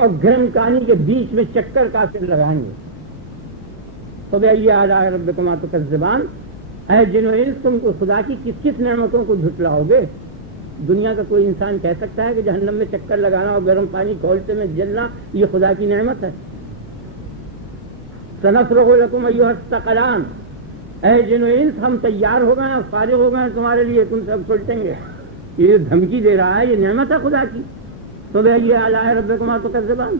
اور گرم کانی کے بیچ میں چکر کافر لگائیں گے. تو بھائی آلاء ربکما تکذبان، اے جن و انس تم کو خدا کی کس کس نعمتوں کو جھٹلاؤ گے؟ دنیا کا کوئی انسان کہہ سکتا ہے کہ جہنم میں چکر لگانا اور گرم پانی کھولتے میں جلنا یہ خدا کی نعمت ہے؟ سنفرغ لکم ایھا الثقلان، اے جن و انس ہم تیار ہو گئے ہیں، فارغ ہو گئے ہیں تمہارے لیے، تم سب سلٹیں گے. یہ دھمکی دے رہا ہے، یہ نعمت ہے خدا کی. تو بھائی آلاء ربکما تکذبان،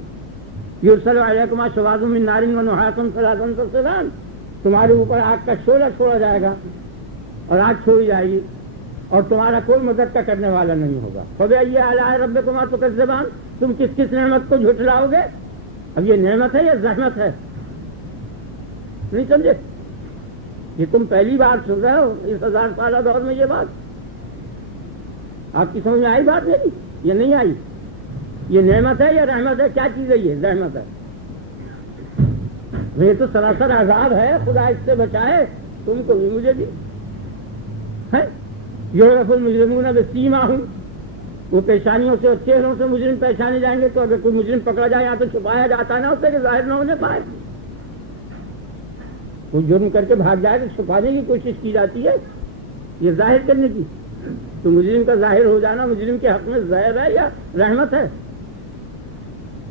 یرسل علیکما شواظ من نار ونحاس فلا تنتصران، تمہارے اوپر آگ کا شعلہ چھوڑا جائے گا اور آگ چھوڑی جائے گی اور تمہارا کوئی مدد کا کرنے والا نہیں ہوگا. فبأي آلاء ربكما تكذبان، تم کس کس نعمت کو جھٹلاؤ گے؟ اب یہ نعمت ہے یا زحمت ہے؟ نہیں سمجھے؟ یہ تم پہلی بار سن رہے ہو اس 1000 سالہ دور میں. یہ بات آپ کی سمجھ میں آئی بات میری یا نہیں آئی؟ یہ نعمت ہے یا رحمت ہے؟ کیا چیز ہے یہ؟ رحمت ہے. یہ تو سراسر عذاب ہے، خدا اس سے بچائے. تم کو بھی مجھے بھی ہے. یعرف المجرمون بسیماہم، وہ پیشانیوں سے اور چہروں سے مجرم پہچانے جائیں گے. تو اگر کوئی مجرم پکڑا جائے یا تو چھپایا جاتا ہے نا اسے کہ ظاہر نہ ہونے پائے. کوئی جرم کر کے بھاگ جائے تو چھپانے کی کوشش کی جاتی ہے، یہ ظاہر کرنے کی. تو مجرم کا ظاہر ہو جانا مجرم کے حق میں زہر ہے یا رحمت ہے؟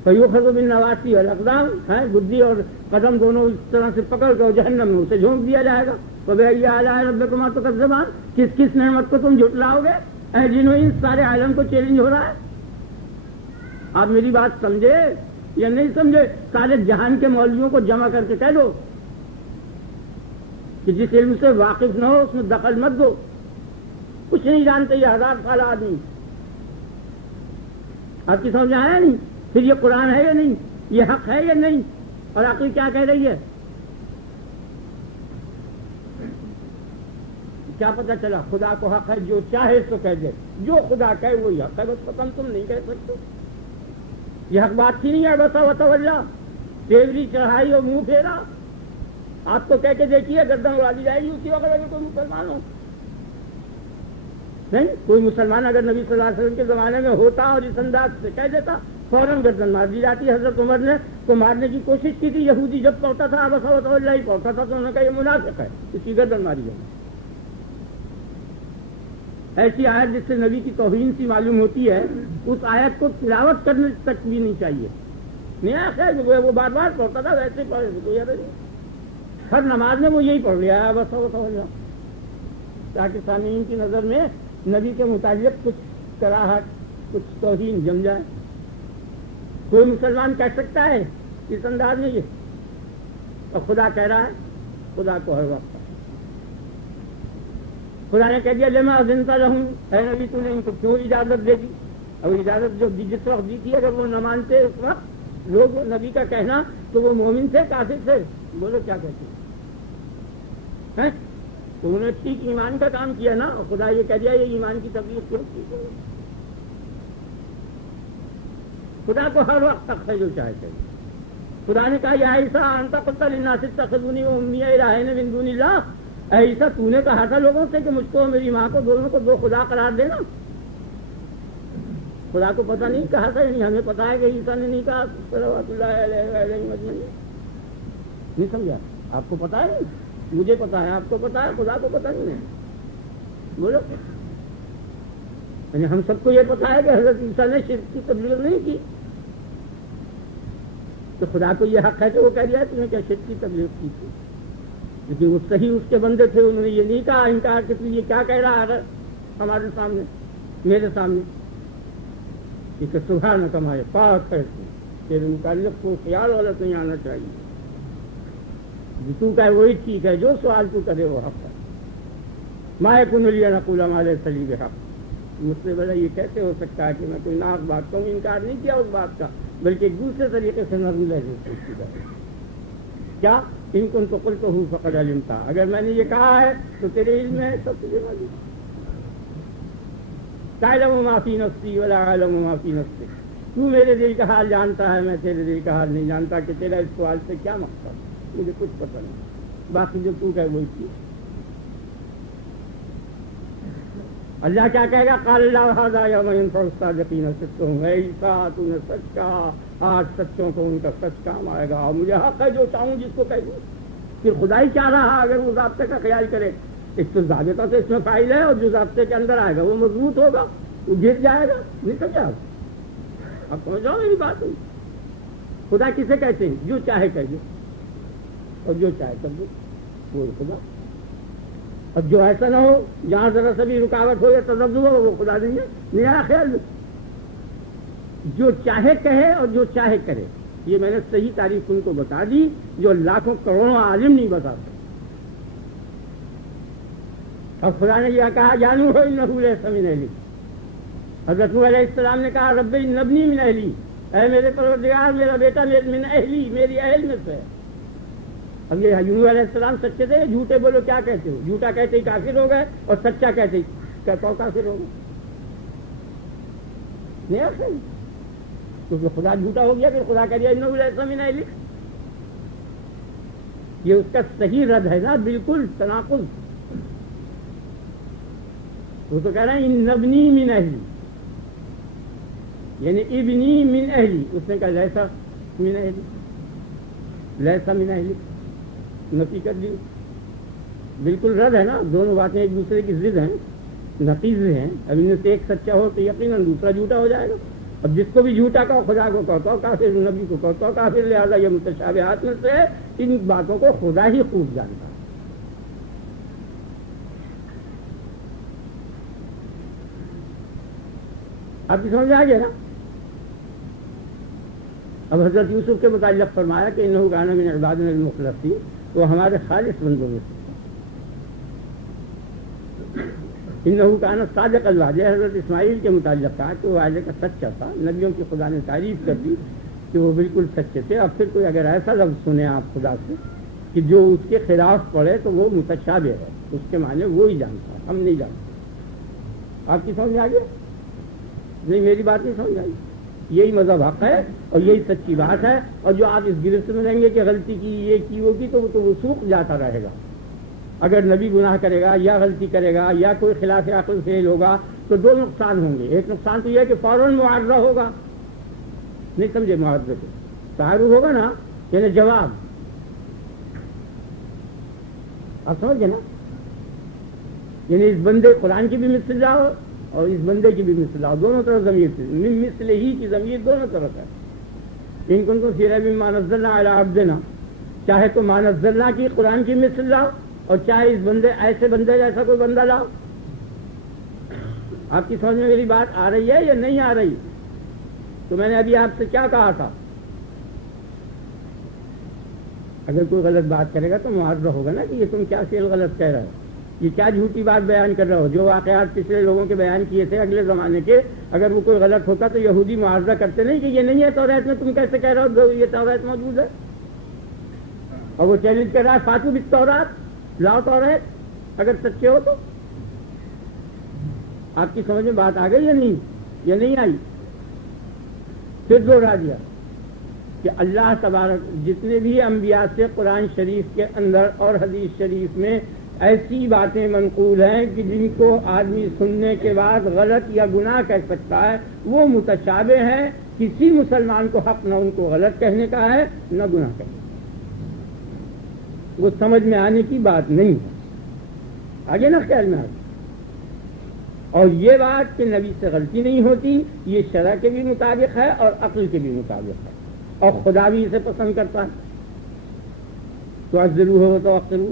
فیؤخذ بالنواصی والاقدام، ہے گدی اور قدم دونوں اس طرح سے پکڑ کر جہنم میں اسے جھونک دیا جائے گا. فبأي آلاء ربکما تکذبان، کس کس نعمت کو تم جھٹلاؤ گے؟ اے جن و انس، سارے عالم کو چیلنج ہو رہا ہے. آپ میری بات سمجھے یا نہیں سمجھے؟ سارے جہان کے مولویوں کو جمع کر کے کہہ دو کہ جس علم سے واقف نہ ہو اس میں دخل مت دو. کچھ نہیں جانتے یہ 1000 سالہ آدمی. آپ کی سمجھ آیا نہیں؟ پھر یہ قرآن ہے یا نہیں؟ یہ حق ہے یا نہیں؟ اور عقل کیا کہہ رہی ہے؟ کیا پتہ چلا؟ خدا کو حق ہے جو چاہے سو کہہ دے، جو خدا کہے وہی حق ہے. بس ختم، تم نہیں کہہ سکتے. یہ حق بات تھی نہیں ہے. بس وتولا، تیوری چڑھائی اور منہ پھیرا. آپ تو کہہ کے دیکھیے گردن اڑا دی جائے گی اسی وقت اگر کوئی مسلمان ہو. نہیں، کوئی مسلمان اگر نبی صلی اللہ علیہ وسلم کے زمانے میں ہوتا اور اس انداز سے کہہ دیتا فوراً گردن مار دی جاتی. حضرت عمر نے تو مارنے کی کوشش کی تھی. یہودی جب پہنچا تھا بس وتولا ہی پہنچا تھا تو انہوں نے کہا یہ منافق ہے، اس کی گردن ماری جائے. ایسی آیت جس سے نبی کی توہین سی معلوم ہوتی ہے، اس آیت کو تلاوت کرنے تک بھی نہیں چاہیے. نہیں خیر وہ بار بار پڑھتا تھا ویسے پڑھ، ہر نماز میں وہ یہی پڑھ لیا ہے بس تاکہ سامعین کی نظر میں نبی کے متعلق کچھ کراہٹ، کچھ توہین جم جائے. کوئی مسلمان کہہ سکتا ہے اس انداز میں یہ؟ اور خدا کہہ رہا ہے. خدا کو ہر وقت خدا نے کہہ دیا لما اذنت لہم، اے نبی تو نے ان کو کیوں اجازت دے دی؟ اور اجازت جو جس وقت دی تھی اگر وہ نہ مانتے اس وقت لوگ نبی کا کہنا تو وہ مومن تھے کافر تھے؟ بولو کیا کہتے ہیں؟ تو انہوں نے ٹھیک ایمان کا کام کیا نا. اور خدا یہ کہہ دیا یہ ایمان کی تبلیغ کیوں کی؟ خدا کو ہر وقت حق ہے جو چاہتے ہیں. خدا نے کہا یا عیسیٰ انت قلت للناس اتخذونی وامي الہین من دون اللہ، اے عیسیٰ تو نے کہا تھا لوگوں سے کہ مجھ کو اور میری ماں کو دونوں کو 2 خدا قرار دینا. خدا کو پتہ نہیں کہا تھا؟ نہیں ہمیں پتا ہے کہ عیسیٰ نے نہیں کہا صلوات اللہ علیہ وسلم. نہیں سمجھا؟ آپ کو پتا ہے؟ مجھے پتا ہے، آپ کو پتا ہے، خدا کو پتا نہیں ہے. بولو یعنی ہم سب کو یہ پتا ہے کہ حضرت عیسیٰ نے شرک کی تبلیغ نہیں کی. تو خدا کو یہ حق ہے کہ وہ کہہ دیا تم نے کیا شرک کی تبلیغ کی تھی؟ کیونکہ وہ صحیح اس کے بندے تھے. انہوں نے یہ نہیں کہا انکار کہ یہ کیا کہہ رہا ہے ہمارے سامنے، میرے سامنے، کہ سبحان کمائے پاک ہے تیرے متعلق کوئی خیال غلط نہیں آنا چاہیے. تو کہے وہی ٹھیک ہے، جو سوال تو کرے وہ حق ہے. ما یکون لی ان اقول ما لیس لی بحق، مجھ سے بڑا یہ کیسے ہو سکتا ہے کہ میں کوئی ناحق بات کہوں؟ انکار نہیں کیا اس بات کا، بلکہ ایک دوسرے طریقے سے نرم لہجے سے کی جائے. کیا ان کنت قلتہ فقد علمت، اگر میں نے یہ کہا ہے تو تیرے علم میں سب تجھے معلوم. تعلم ما فی نفسی ولا اعلم ما فی نفسک، تو میرے دل کا حال جانتا ہے، میں تیرے دل کا حال نہیں جانتا کہ تیرا اس سوال سے کیا مقصد، مجھے کچھ پتہ نہیں. باقی جو تو کہے وہی چیز. اللہ کیا کہے گا؟ قال اللہ ھذا یوم ینفع الصادقین صدقہم، اے عیسیٰ تو نے سچ کہا، آج سچوں کو ان کا سچ کام آئے گا، اور مجھے حق ہے جو چاہوں جس کو کہہ دوں۔ پھر خدا ہی چاہ رہا اگر وہ ضابطے کا خیال کرے، ایک تو ضابطہ تو اس میں فائل ہے، اور جو ضابطے کے اندر آئے گا وہ مضبوط ہوگا، وہ گر جائے گا، نہیں سمجھا؟ اب سمجھ جاؤ میری بات ہوئی۔ خدا کسے کہتے ہیں؟ جو چاہے کہہ دے اور جو چاہے کر دے، وہ خدا۔ اب جو ایسا نہ ہو جہاں ذرا سا بھی رکاوٹ ہو یا تذبذب ہو، وہ خدا نہیں ہے، میرا خیال جو چاہے کہے اور جو چاہے کرے۔ یہ میں نے صحیح تعریف ان کو بتا دی جو لاکھوں کروڑوں عالم نہیں بتا سکتے۔ اب خدا نے یہ کہا جانو ہو انہ لیس من اہلی، حضرت نوح علیہ السلام نے کہا رب ابنی من اہلی، اے میرے پروردگار میرا بیٹا من اہلی، میری اہل میں سے ہے۔ اب یہ نوح علیہ السلام سچے تھے، جھوٹے بولو کیا کہتے ہو؟ جھوٹا کہتے ہی کافر ہو گئے اور سچا کہتے ہی کہتا ہو کافر ہو گئے، نہیں آخر کیونکہ خدا جھوٹا ہو گیا، پھر خدا کہہ دیا انہ لیس من اہلی۔ یہ اس کا صحیح رد ہے نا، بالکل تناقض۔ وہ تو کہہ رہے ہیں ان ابنی من اہلی، یعنی ابنی من اہلی، اس نے کہا لیسا من اہلی، لیسا من اہلی، نفی کر دی، بالکل رد ہے نا۔ دونوں باتیں ایک دوسرے کی ضد ہیں، نقیض ہیں۔ اب ان میں سے ایک سچا ہو تو یقیناً دوسرا جھوٹا ہو جائے گا۔ اب جس کو بھی جھوٹا کہو، خدا کو کہتا ہو کافر، نبی کو کہتا ہو کافر، لہٰذا یہ متشابہات میں سے ان باتوں کو خدا ہی خوب جانتا ہے۔ آپ کی سمجھ آ گیا نا؟ اب حضرت یوسف کے متعلق فرمایا کہ انہ کان من عبادنا المخلصین، وہ ہمارے خالص بندوں میں سے۔ انہ کان صادق الوعد، حضرت اسماعیل کے متعلق کہا کہ وہ وعدے کا سچا تھا۔ نبیوں کی خدا نے تعریف کر دی کہ وہ بالکل سچے تھے۔ اب پھر کوئی اگر ایسا لفظ سنے آپ خدا سے کہ جو اس کے خلاف پڑے تو وہ متشابہ ہے، اس کے معنی وہی جانتا ہے، ہم نہیں جانتے۔ آپ کی سمجھ آ گیا؟ نہیں میری بات نہیں سمجھ آئی؟ یہی مذہب حق ہے اور یہی سچی بات ہے۔ اور جو آپ اس گرفت میں رہیں گے کہ غلطی کی، یہ کی، وہ کی، تو وہ سوکھ جاتا رہے گا۔ اگر نبی گناہ کرے گا یا غلطی کرے گا یا کوئی خلاف عقل فعل ہوگا تو دو نقصان ہوں گے۔ ایک نقصان تو یہ ہے کہ فوراً معارضہ ہوگا، نہیں سمجھے؟ معارضے سے تعارض ہوگا نا، یعنی جواب، آپ سمجھ گئے نا؟ یعنی اس بندے قرآن کی بھی مثل لاؤ اور اس بندے کی بھی مثل لاؤ، دونوں طرف ضمیر سے، مثل ہی کی ضمیر دونوں طرف ہے۔ ان کو فی ریب مما نزلنا علی عبدنا، چاہے تو ما نزلنا کی قرآن کی مثل لاؤ اور چاہے اس بندے ایسے بندے جیسا کوئی بندہ لاؤ۔ آپ کی سمجھ میں میری بات آ رہی ہے یا نہیں آ رہی؟ تو میں نے ابھی آپ سے کیا کہا تھا؟ اگر کوئی غلط بات کرے گا تو معاوضہ ہوگا نا کہ یہ تم کیا فعل غلط کہہ رہے ہو، یہ کیا جھوٹی بات بیان کر رہے ہو۔ جو واقعات پچھلے لوگوں کے بیان کیے تھے اگلے زمانے کے، اگر وہ کوئی غلط ہوتا تو یہودی معاوضہ کرتے نہیں کہ یہ نہیں ہے توریت میں، تم کیسے کہہ رہے ہو یہ توریت موجود ہے؟ اور وہ چیلنج کر رہا ہے فاتو بالتوراۃ، لاؤ توریت اگر سچے ہو تو۔ آپ کی سمجھ میں بات آ گئی یا نہیں؟ یا نہیں آئی؟ پھر دوہرا دیا کہ اللہ تبارک جتنے بھی انبیاء سے قرآن شریف کے اندر اور حدیث شریف میں ایسی باتیں منقول ہیں کہ جن کو آدمی سننے کے بعد غلط یا گناہ کہہ سکتا ہے، وہ متشابہ ہیں۔ کسی مسلمان کو حق نہ ان کو غلط کہنے کا ہے نہ گناہ کہنے کا، وہ سمجھ میں آنے کی بات نہیں ہے۔ آگے نا خیال میں آگے۔ اور یہ بات کہ نبی سے غلطی نہیں ہوتی، یہ شرع کے بھی مطابق ہے اور عقل کے بھی مطابق ہے، اور خدا بھی اسے پسند کرتا ہے۔ تو عزلوہ ہو تو اقتلوہ،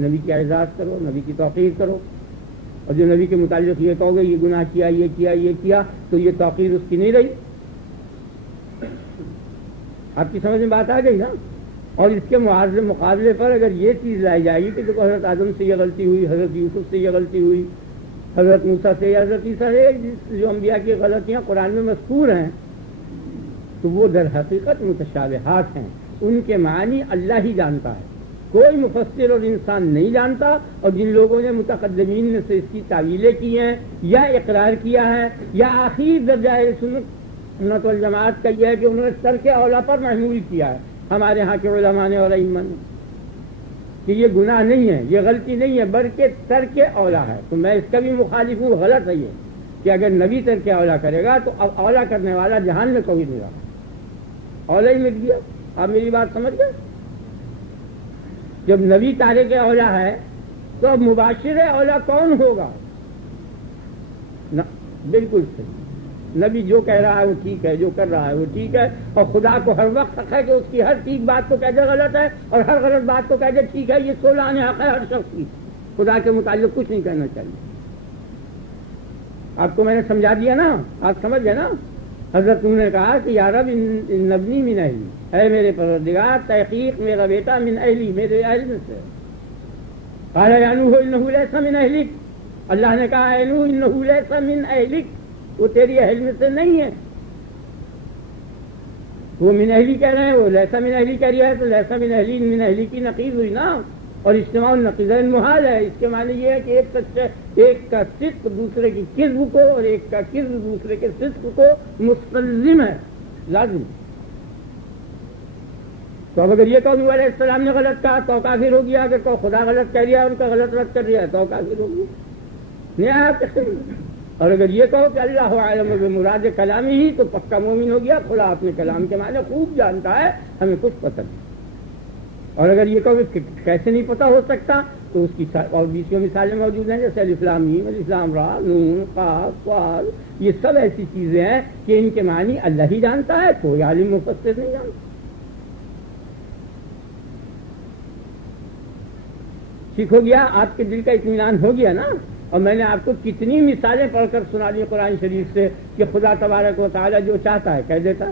نبی کی اعزاز کرو، نبی کی توقیر کرو، اور جو نبی کے متعلق یہ کہو گے یہ گناہ کیا، یہ کیا، یہ کیا، تو یہ توقیر اس کی نہیں رہی۔ آپ کی سمجھ میں بات آ گئی نا؟ اور اس کے معارضے مقابلے پر اگر یہ چیز لائی جائے گی کہ دیکھو حضرت آدم سے یہ غلطی ہوئی، حضرت یوسف سے یہ غلطی ہوئی، حضرت موسیٰ سے یا حضرت عیسیٰ سے، جو انبیاء کی غلطیاں قرآن میں مذکور ہیں، تو وہ در حقیقت متشابہات ہیں، ان کے معنی اللہ ہی جانتا ہے، کوئی مفسر اور انسان نہیں جانتا۔ اور جن لوگوں نے متقدمین میں سے اس کی تعویلیں کی ہیں یا اقرار کیا ہے یا آخری درجہ سنت والجماعت کا یہ ہے کہ انہوں نے ترک اولا پر محمول کیا ہے، ہمارے ہاں کے علماء نے اور ائمہ نے۔ کہ یہ گناہ نہیں ہے، یہ غلطی نہیں ہے، بلکہ ترک اولا ہے، تو میں اس کا بھی مخالف ہوں، غلط ہے یہ کہ اگر نبی ترک اولا کرے گا تو اب اولا کرنے والا جہان میں کوئی نہیں رہا، اولا ہی مٹ گیا۔ آپ میری بات سمجھ گئے؟ جب نبی تارک اولا ہے تو اب مباشر اولا کون ہوگا؟ بالکل صحیح، نبی جو کہہ رہا ہے وہ ٹھیک ہے، جو کر رہا ہے وہ ٹھیک ہے، اور خدا کو ہر وقت حق ہے کہ اس کی ہر ٹھیک بات کو کہہ دے غلط ہے اور ہر غلط بات کو کہہ دے ٹھیک ہے، یہ سولان حق ہے ہر شخص کی، خدا کے متعلق کچھ نہیں کہنا چاہیے۔ آپ کو میں نے سمجھا دیا نا، آپ سمجھ گئے نا؟ حضرت نے کہا کہ یا رب نبنی من اہلی، اے میرے پروردگار تحقیق میرا بیٹا من اہلی، میرے اہل میں سے۔ قال یا نوح انہ لیس من اہلک، اللہ نے کہا اے نوح انہ لیس من اہلک، وہ تیری اہل میں سے نہیں ہے۔ وہ من اہلی کہہ رہے ہیں، وہ لیسا من اہلی کہہ رہی ہے، تو لیسا من اہلی من اہلی کی نقیض ہوئی نا، اور اجتماع النقیضین محال ہے۔ اس کے معنی یہ ہے کہ ایک کا صدق دوسرے کی کذب کو اور ایک کا کذب دوسرے کے صدق کو مستلزم ہے، لازم۔ تو اب اگر یہ کہ نوح علیہ السلام نے غلط کہا تو کافر ہو گیا، اگر کہ خدا غلط کہہ رہا ہے ان کا غلط رد کر رہا ہے تو کافر ہو گیا، نہیں آیا۔ اور اگر یہ کہو کہ اللہ عالم بمراد کلامی ہی تو پکا مومن ہو گیا، خدا اپنے کلام کے معنی خوب جانتا ہے، ہمیں کچھ پتہ نہیں۔ اور اگر یہ کہو کہ کیسے نہیں پتہ ہو سکتا تو اس کی اور 20 مثالیں موجود ہیں، جیسے الف لام میم، الف لام را، نون، قاف، صاد، یہ سب ایسی چیزیں ہیں کہ ان کے معنی اللہ ہی جانتا ہے، کوئی عالم مفسر نہیں جانتا۔ ٹھیک ہو گیا؟ آپ کے دل کا اطمینان ہو گیا نا؟ اور میں نے آپ کو کتنی مثالیں پڑھ کر سنا دی قرآن شریف سے کہ خدا تبارک و تعالیٰ جو چاہتا ہے کہہ دیتا۔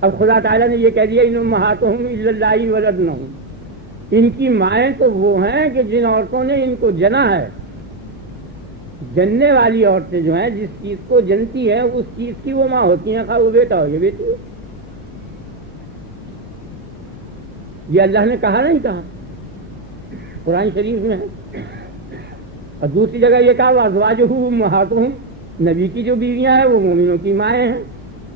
اب خدا تعالیٰ نے یہ کہہ دیا ان امہاتہم الا اللہ ولدنہم، ان کی مائیں تو وہ ہیں کہ جن عورتوں نے ان کو جنا ہے۔ جننے والی عورتیں جو ہیں، جس چیز کو جنتی ہیں اس چیز کی وہ ماں ہوتی ہیں، خواہ وہ بیٹا ہو یا بیٹی ہو۔ یہ اللہ نے کہا نہیں کہا، قرآن شریف میں ہے۔ اور دوسری جگہ یہ کہا وازواجہ امہاتہم، نبی کی جو بیویاں ہیں وہ مومنوں کی مائیں ہیں،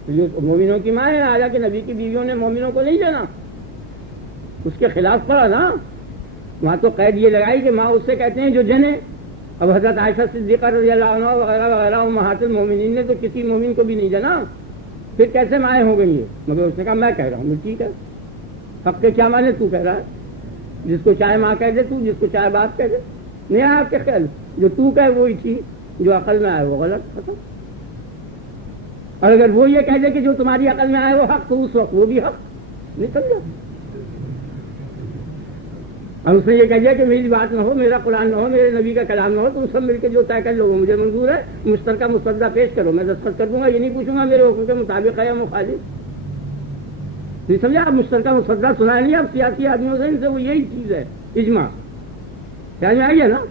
مومنوں کی مائیں ہیں، حالانکہ نبی کی بیویوں نے مومنوں کو نہیں جانا، اس کے خلاف پڑا نا، وہاں تو قید یہ لگائی کہ ماں اس سے کہتے ہیں جو جنے۔ اب حضرت عائشہ صدیقہ رضی اللہ عنہ وغیرہ وغیرہ امہات المومنین نے تو کسی مومن کو بھی نہیں جنا، پھر کیسے مائیں ہو گئی یہ؟ مگر اس نے کہا میں کہہ رہا ہوں، ٹھیک ہے، حق کے کیا مانے تو کہہ رہا ہے، جس کو چاہے ماں کہہ دے تو، جس کو چاہے باپ کہہ دے، نہیں آپ کے خیال جو تو کہے وہی ٹھیک، جو عقل میں آئے وہ غلط ختم۔ اور اگر وہ یہ کہہ دے کہ جو تمہاری عقل میں آئے وہ حق، تو اس وقت وہ بھی حق، نہیں سمجھا؟ اور اس نے یہ کہہ دیا کہ میری بات نہ ہو، میرا قرآن نہ ہو، میرے نبی کا کلام نہ ہو، تم سب مل کے جو طے کر لو مجھے منظور ہے، مشترکہ مسودہ پیش کرو، میں دستخط کر دوں گا، یہ نہیں پوچھوں گا میرے حکم کے مطابق ہے یا مخالف۔ نہیں سمجھا؟ آپ مشترکہ مسودہ سنا نہیں آپ سیاسی آدمیوں سے، ان سے وہ یہی چیز ہے اجماع، سمجھ میں آئی ہے نا؟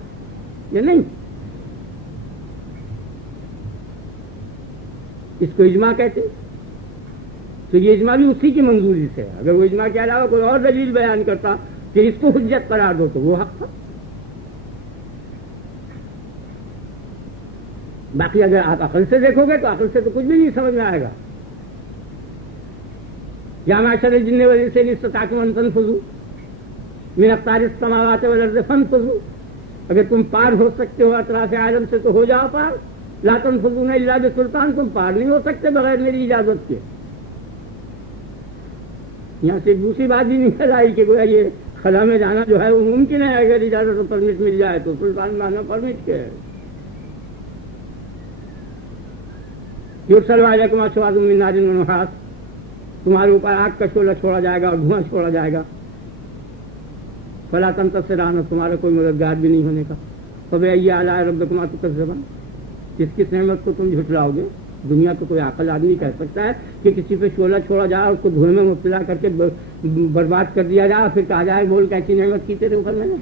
یہ نہیں، اس کو اجماع کہتے ہیں، تو یہ اجماع بھی اسی کی منظوری سے ہے۔ اگر وہ اجماع کے علاوہ کوئی اور دلیل بیان کرتا کہ اس کو حجت قرار دو تو وہ حق تھا۔ باقی اگر آپ عقل سے دیکھو گے تو عقل سے تو کچھ بھی نہیں سمجھ میں آئے گا۔ یا معشر الجن والانس ان استطعتم ان تنفذوا من اقطار السماوات والارض فانفذوا، اگر تم پار ہو سکتے ہو اطراف عالم سے تو ہو جاؤ پار، لا تنفذون الا بسلطان، تم پار نہیں ہو سکتے بغیر میری اجازت کے۔ یہاں سے دوسری بات بھی نکل آئی کہ گویا یہ خلا میں جانا جو ہے وہ ممکن ہے اگر اجازت و پرمٹ مل جائے تو، سلطان مانا پرمٹ کے ہے۔ یرسل علیکم شواظ من نار ونحاس، تمہارے اوپر آگ کا شعلہ چھوڑا جائے گا اور دھواں چھوڑا جائے گا، فلا تنتصران، تمہارا کوئی مددگار بھی نہیں ہونے کا۔ فبأي آلاء ربكما تكذبان، کس نعمت کو تم جھٹلاؤ گے؟ دنیا کو کوئی عاقل آدمی کہہ سکتا ہے کہ کسی پہ شعلہ چھوڑا جائے، اس کو دھوئے میں مبتلا کر کے برباد کر دیا جائے، پھر کہا جائے بول کیسی نعمت کی تیرے اوپر میں نے؟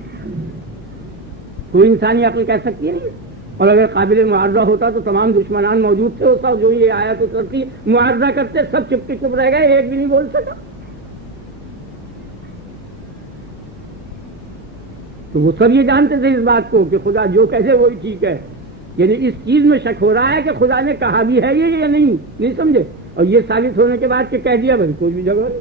کوئی انسانی عقل کہہ سکتی ہے نہیں۔ اور اگر قابل معارضہ ہوتا تو تمام دشمنان موجود تھے اس وقت جو یہ آیت اترتی معارضہ کرتے، سب چپ کے چپ رہ گئے، ایک بھی نہیں بول سکا۔ تو وہ سب یہ جانتے تھے اس بات کو کہ خدا جو کہے وہی ٹھیک ہے، یعنی اس چیز میں شک ہو رہا ہے کہ خدا نے کہا بھی ہے یہ یا نہیں، نہیں سمجھے؟ اور یہ ثابت ہونے کے بعد کہ کہہ دیا بھائی کوئی بھی جگہ نہیں،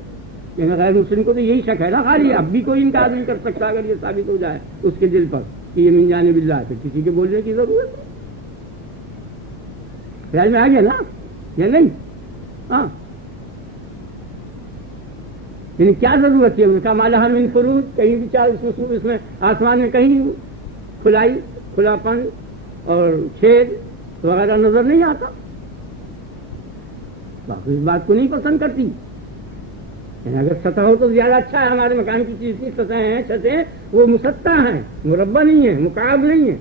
لیکن غیر مسلم کو تو یہی شک ہے نا خالی، اب بھی کوئی انکار نہیں کر سکتا اگر یہ ثابت ہو جائے اس کے دل پر کہ یہ من جانب اللہ، پھر کسی کے بولنے کی ضرورت ہے؟ خیال میں آ گیا نا یا نہیں؟ ہاں، یعنی کیا ضرورت ہے ان کا مالہ من فروج، کہیں بھی چار اس میں آسمان میں کہیں کھلائی کھلاپن اور چھید وغیرہ نظر نہیں آتا، باقی اس بات کو نہیں پسند کرتی. یعنی اگر سطح ہو تو زیادہ اچھا ہے. ہمارے مکان کی چیز کی سطح ہیں، چھتیں وہ مسطح ہیں، مربع نہیں ہے، مکعب نہیں ہے.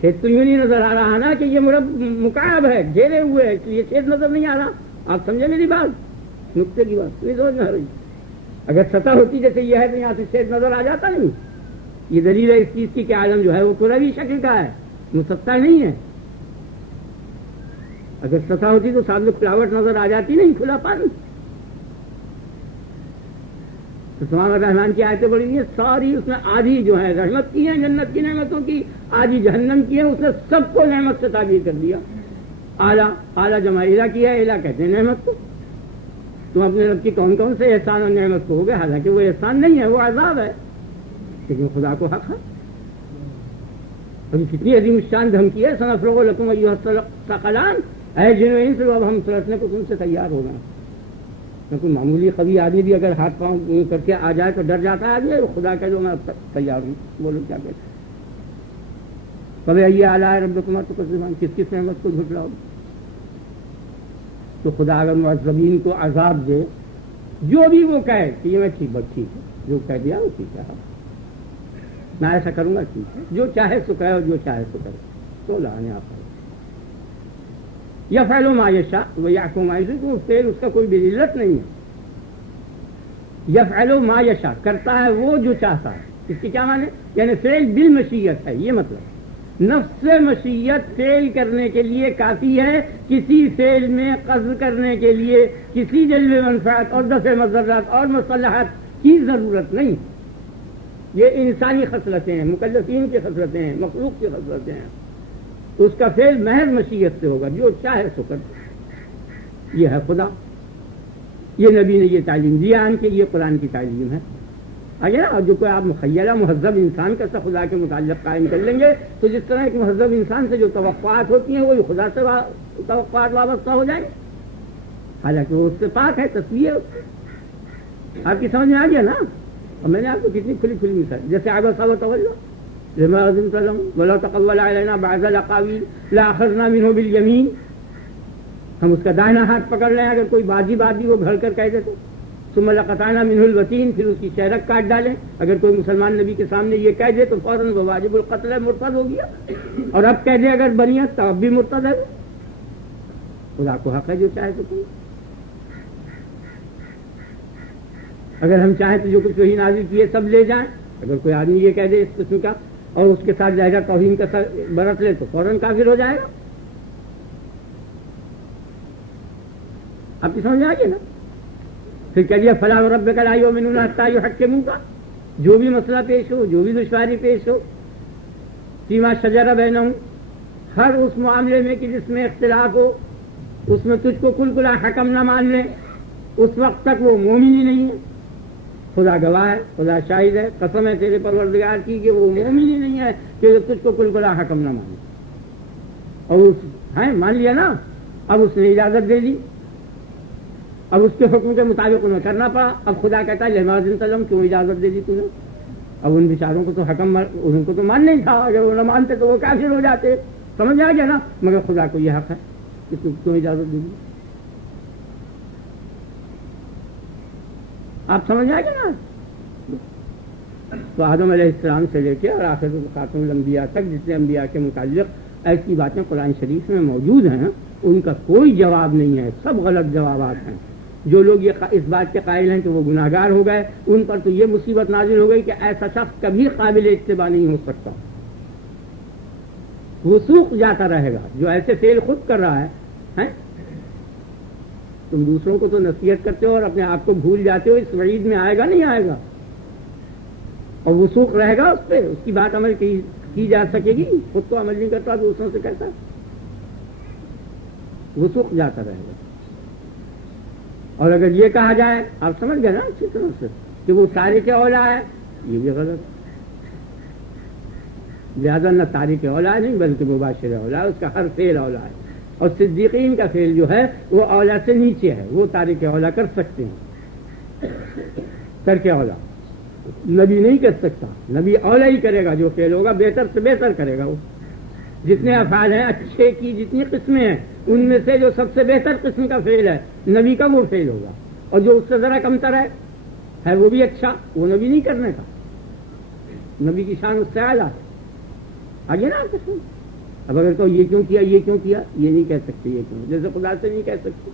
چھید تو یوں نہیں نظر آ رہا نا کہ یہ مکعب ہے، گھیرے ہوئے ہے، یہ چھید نظر نہیں آ رہا. آپ سمجھے میری بات، نقطے کی بات نہیں سمجھ میں آ رہی. اگر سطح ہوتی جیسے یہ ہے تو یہاں سے چھید نظر آ جاتا نہیں. یہ دلیل ہے اس چیز کی کہ عالم جو ہے وہ کروی شکل کا ہے، مسطح نہیں ہے. اگر سطح ہوتی تو سامنے کھلاوٹ نظر آ جاتی نہیں، کھلا پانی. تو تمام رحمان کی آیتیں بڑی ہیں ساری، اس میں آدھی جو ہے رحمت کی ہیں، جنت کی نعمتوں کی، آدھی جہنم کی ہے. اس نے سب کو نعمت سے تعبیر کر دیا. اعلیٰ جمع اعلیٰ کیا ہے، اعلیٰ کہتے ہیں نعمت کو. تم اپنے رب کی کون کون سے احسان اور نعمت کو ہو گئے، حالانکہ وہ احسان نہیں ہے، وہ عذاب ہے، لیکن خدا کو حق ہے. ابھی کتنی عظیم الشان دھمکی ہے، سنفرغ لکم ایھا الثقلان، اے جن و انس، اب ہم سلٹنے کو تم سے تیار ہو گئے. کوئی معمولی قوی آدمی بھی اگر ہاتھ پاؤں کر کے آ جائے تو ڈر جاتا ہے آدمی. خدا کہ جو میں اب تیار ہوں، بولو کیا کہتے ہیں. کبھی آئیے اعلیٰ ربکما تکذبان، کس کس نعمت کو جھٹلاؤ. تو خدا اگر معذبین کو عذاب دے، جو بھی وہ کہے کہ یہ میں ٹھیک بات ٹھیک ہے، جو کہہ دیا وہ ٹھیک ہے، میں ایسا کروں گا ٹھیک ہے، جو چاہے سو کہے اور جو چاہے سو کرے، تو لانے آپ یفعل ما یشاء ویحکم ما یشاء. تو فعل اس کا کوئی بھی علت نہیں ہے. یفعل ما یشاء، کرتا ہے وہ جو چاہتا ہے. اس کی کیا معنی؟ یعنی فعل بالمشیت ہے، یہ مطلب. نفس مشیت فعل کرنے کے لیے کافی ہے، کسی فعل میں قصد کرنے کے لیے کسی جلب منفعت اور دفع مضرات اور مصلحت کی ضرورت نہیں. یہ انسانی خصلتیں ہیں، مکلفین کی خصلتیں ہیں، مخلوق کی خصلتیں ہیں. تو اس کا فعل محض مشیت سے ہوگا، جو چاہے سو کر. یہ ہے خدا. یہ نبی نے یہ تعلیم دیا ان کے، یہ قرآن کی تعلیم ہے. آگے اور جو کوئی آپ مخیلہ مہذب انسان کا خدا کے متعلق قائم کر لیں گے تو جس طرح ایک مہذب انسان سے جو توقعات ہوتی ہیں وہی خدا سے توقعات وابستہ ہو جائیں، حالانکہ وہ اس سے پاک ہے، تصویر. آپ کی سمجھ میں آ گیا نا. اور میں نے آپ کو کتنی کھلی کھلی مثال، جیسے عبس وتولى لما أذنت لهم ولا تقول علينا بعض الأقاويل لأخذنا منه باليمين. ہم اس کا دائنا ہاتھ پکڑ لیں اگر کوئی باجی وہ گھڑ کر کہہ دے تو. ثم لقطعنا منه الوتين، پھر اس کی شہرک کاٹ ڈالیں. اگر کوئی مسلمان نبی کے سامنے یہ کہہ دے تو فوراً وہ واجب القتل ہے، مرتد ہو گیا. اور اب کہہ دے اگر بنیت تو اب بھی مرتد ہے. خدا کو حق ہے جو چاہے تو کوئی. اگر ہم چاہیں تو جو کچھ وہی نازل کیے سب لے جائیں. اگر کوئی آدمی یہ کہہ دے اس قسم کا اور اس کے ساتھ ظاہرہ توہین کا برت لے تو فوراً کافر ہو جائے گا. آپ کی سمجھ آ گئی نا. پھر کہہ دیا فلاح ربک لا یؤمنون حتی یحکموک، جو بھی مسئلہ پیش ہو، جو بھی دشواری پیش ہو، فیما شجر بینہم، ہر اس معاملے میں کہ جس میں اختلاف ہو اس میں تجھ کو کل کلا حکم نہ مان لیں، اس وقت تک وہ مومن ہی نہیں ہے. خدا گواہ ہے، خدا شاہد ہے، قسم ہے تیرے پروردگار کی کہ وہ مومن ہی نہیں ہے کہ تجھ کو کل کلا حکم نہ مانے. اور مان لیا نا. اب اس نے اجازت دے دی، اب اس کے حکم کے مطابق انہیں کرنا پڑا. اب خدا کہتا ہے لما أذنت لهم، کیوں اجازت دے دی تو نے. اب ان بیچاروں کو تو حکم ان کو تو مان نہیں تھا، اگر وہ نہ مانتے تو وہ کافر ہو جاتے. سمجھ آ گیا نا. مگر خدا کو یہ حق ہے کہ کیوں اجازت دے دی. آپ سمجھ آئے گا نا. تو آدم علیہ السلام سے لے کے اور آخر خاتم الانبیاء تک جتنے انبیاء کے متعلق ایسی باتیں قرآن شریف میں موجود ہیں، ان کا کوئی جواب نہیں ہے، سب غلط جوابات ہیں. جو لوگ اس بات کے قائل ہیں کہ وہ گناہگار ہو گئے، ان پر تو یہ مصیبت نازل ہو گئی کہ ایسا شخص کبھی قابل اتباع نہیں ہو سکتا. وہ سوکھ جاتا رہے گا جو ایسے فعل خود کر رہا ہے. تم دوسروں کو تو نصیحت کرتے ہو اور اپنے آپ کو بھول جاتے ہو، اس وعید میں آئے گا نہیں آئے گا. اور وہ سوکھ رہے گا، اس پہ اس کی بات عمل کی جا سکے گی. خود کو عمل نہیں کرتا دوسروں سے کہتا، وہ سوکھ جاتا رہے گا. اور اگر یہ کہا جائے، آپ سمجھ گئے نا اچھی طرح سے، کہ وہ تارک اولا ہے، یہ بھی غلط. زیادہ نہ تارک اولا نہیں بلکہ مباشر اولا، اس کا ہر فعل اولا ہے. اور صدیقین کا فعل جو ہے وہ اولا سے نیچے ہے، وہ تارک اولا کر سکتے ہیں، ترک اولا نبی نہیں کر سکتا. نبی اولا ہی کرے گا، جو فعل ہوگا بہتر سے بہتر کرے گا. وہ جتنے افعال ہیں اچھے کی جتنی قسمیں ہیں، ان میں سے جو سب سے بہتر قسم کا فعل ہے نبی کا، وہ فعل ہوگا. اور جو اس سے ذرا کمتر ہے وہ بھی اچھا، وہ نبی نہیں کرنے کا. نبی کی شان اس سے اعلیٰ ہے. آگے نا آپ کو اب اگر تو یہ کیوں کیا، یہ کیوں کیا، یہ نہیں کہہ سکتے. یہ کیوں، جیسے خدا سے نہیں کہہ سکتے.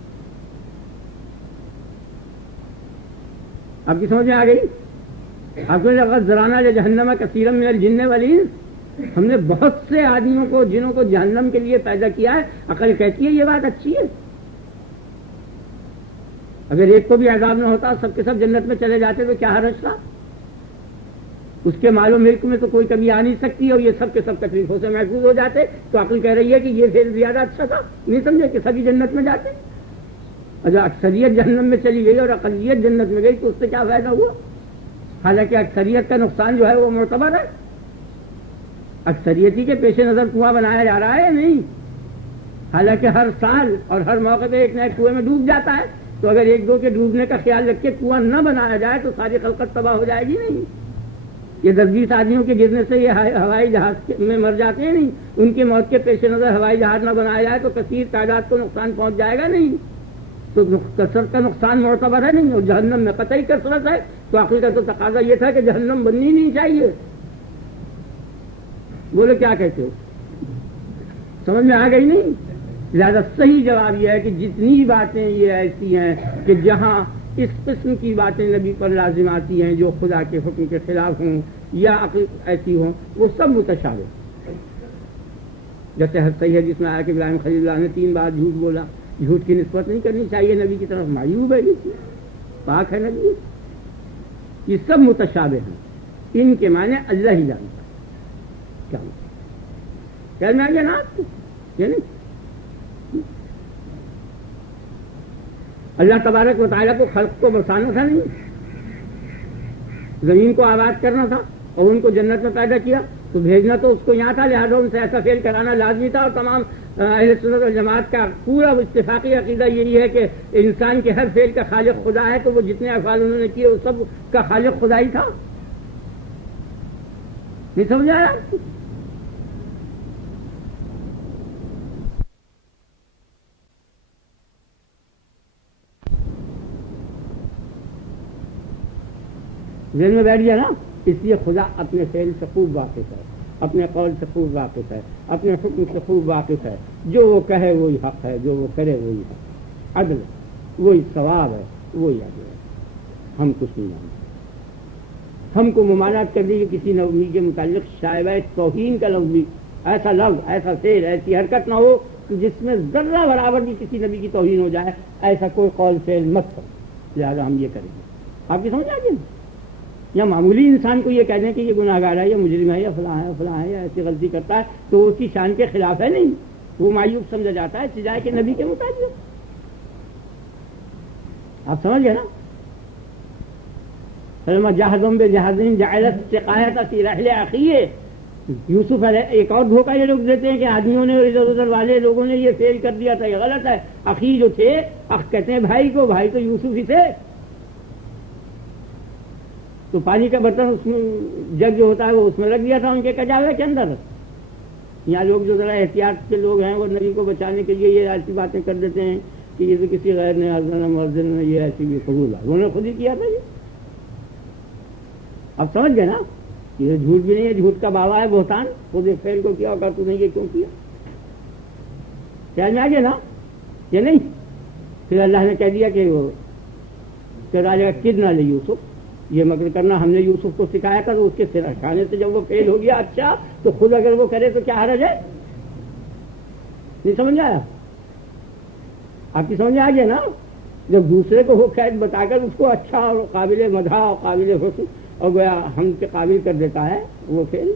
آپ کی سمجھ میں آ گئی؟ آپ کو لگا ذرانہ جہنم کثیرا من الجن والانس، ہم نے بہت سے آدمیوں کو، جنوں کو جہنم کے لیے پیدا کیا ہے. عقل کہتی ہے یہ بات اچھی ہے. اگر ایک کو بھی عذاب نہ ہوتا، سب کے سب جنت میں چلے جاتے تو کیا حرج تھا؟ اس کے مال و ملک میں تو کوئی کمی آ نہیں سکتی، اور یہ سب کے سب تکلیفوں سے محفوظ ہو جاتے. تو عقل کہہ رہی ہے کہ یہ فعل زیادہ اچھا تھا. نہیں سمجھے کہ سبھی جنت میں جاتے؟ اگر اکثریت جہنم میں چلی گئی اور اقلیت جنت میں گئی تو اس سے کیا فائدہ ہوا؟ حالانکہ اکثریت کا نقصان جو ہے وہ معتبر ہے. اکثریتی کے پیش نظر کنواں بنایا جا رہا ہے یا نہیں؟ حالانکہ ہر سال اور ہر موقع پہ ایک نئے کنویں میں ڈوب جاتا ہے. تو اگر ایک دو کے ڈوبنے کا خیال رکھ کے کنواں نہ بنایا جائے تو ساری خلقت تباہ ہو جائے گی. نہیں، یہ 10-20 آدمیوں کے گرنے سے یہ ہوائی جہاز میں مر جاتے ہیں. نہیں، ان کی موت کے پیش نظر ہوائی جہاز نہ بنایا جائے تو کثیر تعداد کو نقصان پہنچ جائے گا. نہیں، تو کثرت کا نقصان معتبر ہے نہیں. اور جہنم میں قطعی کثرت ہے. تو عقل کا تو تقاضا یہ تھا کہ جہنم بننی نہیں چاہیے. بولے کیا کہتے ہو؟ سمجھ میں آ گئی نہیں؟ زیادہ صحیح جواب یہ ہے کہ جتنی باتیں یہ ایسی ہیں کہ جہاں اس قسم کی باتیں نبی پر لازم آتی ہیں جو خدا کے حکم کے خلاف ہوں یا عقل ایسی ہوں، وہ سب متشابہ. جیسے صحیح ہے جس میں آیا کہ ابراہیم خلیل اللہ نے 3 بار جھوٹ بولا. جھوٹ کی نسبت نہیں کرنی چاہیے نبی کی طرف، معیوب ہے، پاک ہے نبی. یہ سب متشابہ ہیں. ان کے معنی اللہ ہی جانتا ہے. کیا کہہ میں آگے نا آپ کو یہ نہیں. اللہ تبارک و تعالیٰ کو خلق کو بسانا تھا نہیں، زمین کو آباد کرنا تھا اور ان کو جنت میں پیدا کیا تو بھیجنا تو اس کو یہاں تھا. لہٰذا ان سے ایسا فعل کرانا لازمی تھا. اور تمام اہل سنت والجماعت کا پورا اتفاقی عقیدہ یہی ہے کہ انسان کے ہر فعل کا خالق خدا ہے. تو وہ جتنے افعال انہوں نے کیے وہ سب کا خالق خدا ہی تھا. نہیں سمجھ آیا؟ ذہن میں بیٹھ گیا نا. اس لیے خدا اپنے فعل سے خوب واقف ہے، اپنے قول سے خوب واقف ہے، اپنے حکم سے خوب واقف ہے. جو وہ کہے وہی حق ہے، جو وہ کرے وہی حق، عدل وہی ثواب ہے، وہی عدل ہے. ہم کچھ نہیں جانتے. ہم کو ممانعت کر دی کہ کسی نبی کے متعلق شائبہ توہین کا لفظ بھی، ایسا لفظ، ایسا فعل، ایسی حرکت نہ ہو جس میں ذرہ برابر بھی کسی نبی کی توہین ہو جائے. ایسا کوئی قول فعل مت کرو. لہٰذا ہم یہ کریں گے. آپ کی سمجھ آ گئی؟ یا معمولی انسان کو یہ کہہ دیں کہ یہ گناہ گار ہے یا مجرم ہے یا فلاں ہے فلاں ہے یا ایسی غلطی کرتا ہے تو اس کی شان کے خلاف ہے. نہیں، وہ معیوب سمجھا جاتا ہے سجائے کے نبی کے مطابق. آپ سمجھ گئے نا؟ فلما جہزم بجہزہم جعلت سقایۃ فی رحل اخیہ. یوسف علیہ ایک اور دھوکہ یہ لوگ دیتے ہیں کہ آدمیوں نے اور ادھر ادھر والے لوگوں نے یہ فعل کر دیا تھا، یہ غلط ہے. اخی جو تھے، اخ کہتے ہیں بھائی کو، بھائی تو یوسف ہی تھے. تو پانی کا برتن اس میں جگ جو ہوتا ہے وہ اس میں رکھ دیا تھا ان کے کجاوے کے اندر. یہاں لوگ جو ذرا احتیاط کے لوگ ہیں وہ نبی کو بچانے کے لیے یہ ایسی باتیں کر دیتے ہیں کہ یہ تو کسی غیر نے اذن مؤذن نے یہ ایسی بھی قبول ہے، انہوں نے خود ہی کیا تھا. یہ اب سمجھ گئے نا؟ یہ جھوٹ بھی نہیں ہے، جھوٹ کا باوا ہے بہتان. خود ایک فعل کو کیا ہوگا تو نہیں، یہ کیوں کیا؟ خیال میں آ گیا نا؟ یہ نہیں. پھر اللہ نے کہہ دیا کہ وہ کدنا لے یوسف، یہ مکر کرنا ہم نے یوسف کو سکھایا تھا. تو اس کے سکھانے سے جب وہ فیل ہو گیا اچھا، تو خود اگر وہ کرے تو کیا حرج ہے؟ نہیں سمجھ آیا؟ آپ کی سمجھ آ گیا نا؟ جب دوسرے کو وہ قید بتا کر اس کو اچھا اور قابل مدح اور قابل حسن اور گویا ہم کے قابل کر دیتا ہے وہ فیل،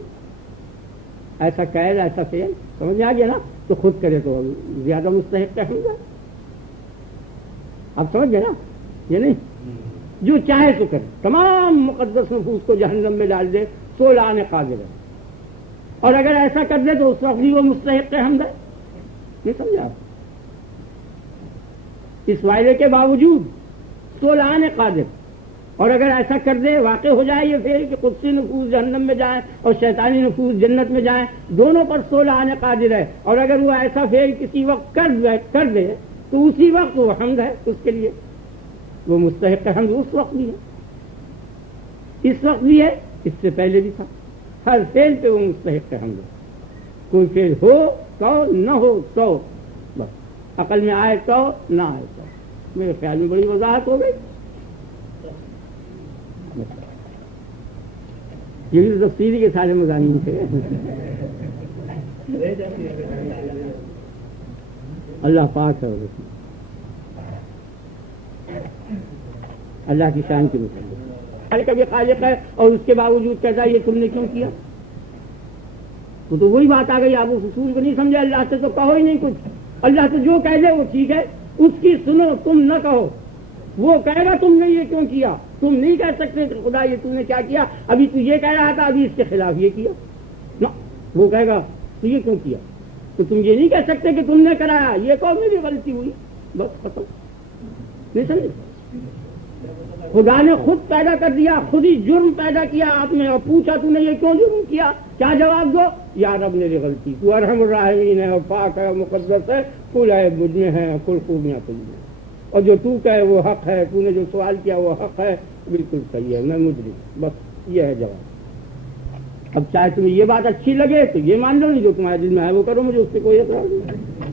ایسا قید، ایسا فیل، سمجھ آ گیا نا؟ تو خود کرے تو زیادہ مستحق ہے. آپ سمجھ گئے نا؟ یہ نہیں جو چاہے سو کرے، تمام مقدس نفوس کو جہنم میں ڈال دے، سو لانے قادر ہے، اور اگر ایسا کر دے تو اس وقت بھی وہ مستحق حمد ہے. نہیں سمجھا؟ اس وعدے کے باوجود سو لانے قادر، اور اگر ایسا کر دے واقع ہو جائے یہ پھر کہ قدسی نفوس جہنم میں جائیں اور شیطانی نفوس جنت میں جائیں، دونوں پر سو لانے قادر ہے، اور اگر وہ ایسا فعل کسی وقت کر دے تو اسی وقت وہ حمد ہے اس کے لیے، وہ مستحق حمد اس وقت بھی ہے، اس وقت بھی ہے، اس سے پہلے بھی تھا. ہر فعل پہ وہ مستحق حمد ہے. کوئی فعل ہو تو نہ ہو تو بس عقل میں آئے تو نہ آئے تو. میرے خیال میں بڑی وضاحت ہو گئی. یہ بھی تفصیلی کے سارے مضامین تھے. اللہ پاک ہے اور اللہ کی شان کی مطابق کبھی خالق ہے اور اس کے باوجود کہتا ہے یہ تم نے کیوں کیا؟ تو وہی بات آ گئی، آپ اس اصول کو نہیں سمجھے. اللہ سے تو کہو ہی نہیں کچھ، اللہ سے جو کہہ دے وہ ٹھیک ہے، اس کی سنو، تم نہ کہو. وہ کہے گا تم نے یہ کیوں کیا، تم نہیں کہہ سکتے کہ خدا یہ تم نے کیا کیا، ابھی تو یہ کہہ رہا تھا ابھی اس کے خلاف یہ کیا. نہ، وہ کہے گا تو یہ کیوں کیا، تو تم یہ نہیں کہہ سکتے کہ تم نے کرایا، یہ کہو میری غلطی ہوئی، بس ختم. نہیں سمجھے؟ خدا نے خود پیدا کر دیا، خود ہی جرم پیدا کیا آپ نے، اور پوچھا تو نے یہ کیوں جرم کیا، کیا جواب دو؟ یا رب میری غلطی، تو ارحم الراحمین ہے اور پاک ہے اور مقدس ہے، کل ہے مجھ میں ہے، کل خوبیاں تجھ میں، اور جو تو کہے وہ حق ہے، تو نے جو سوال کیا وہ حق ہے، بالکل صحیح ہے، میں مجرم. بس یہ ہے جواب. اب چاہے تمہیں یہ بات اچھی لگے تو یہ مان لو، نہیں جو تمہارے دل میں ہے وہ کرو، مجھے اس سے کوئی اعتراض نہیں.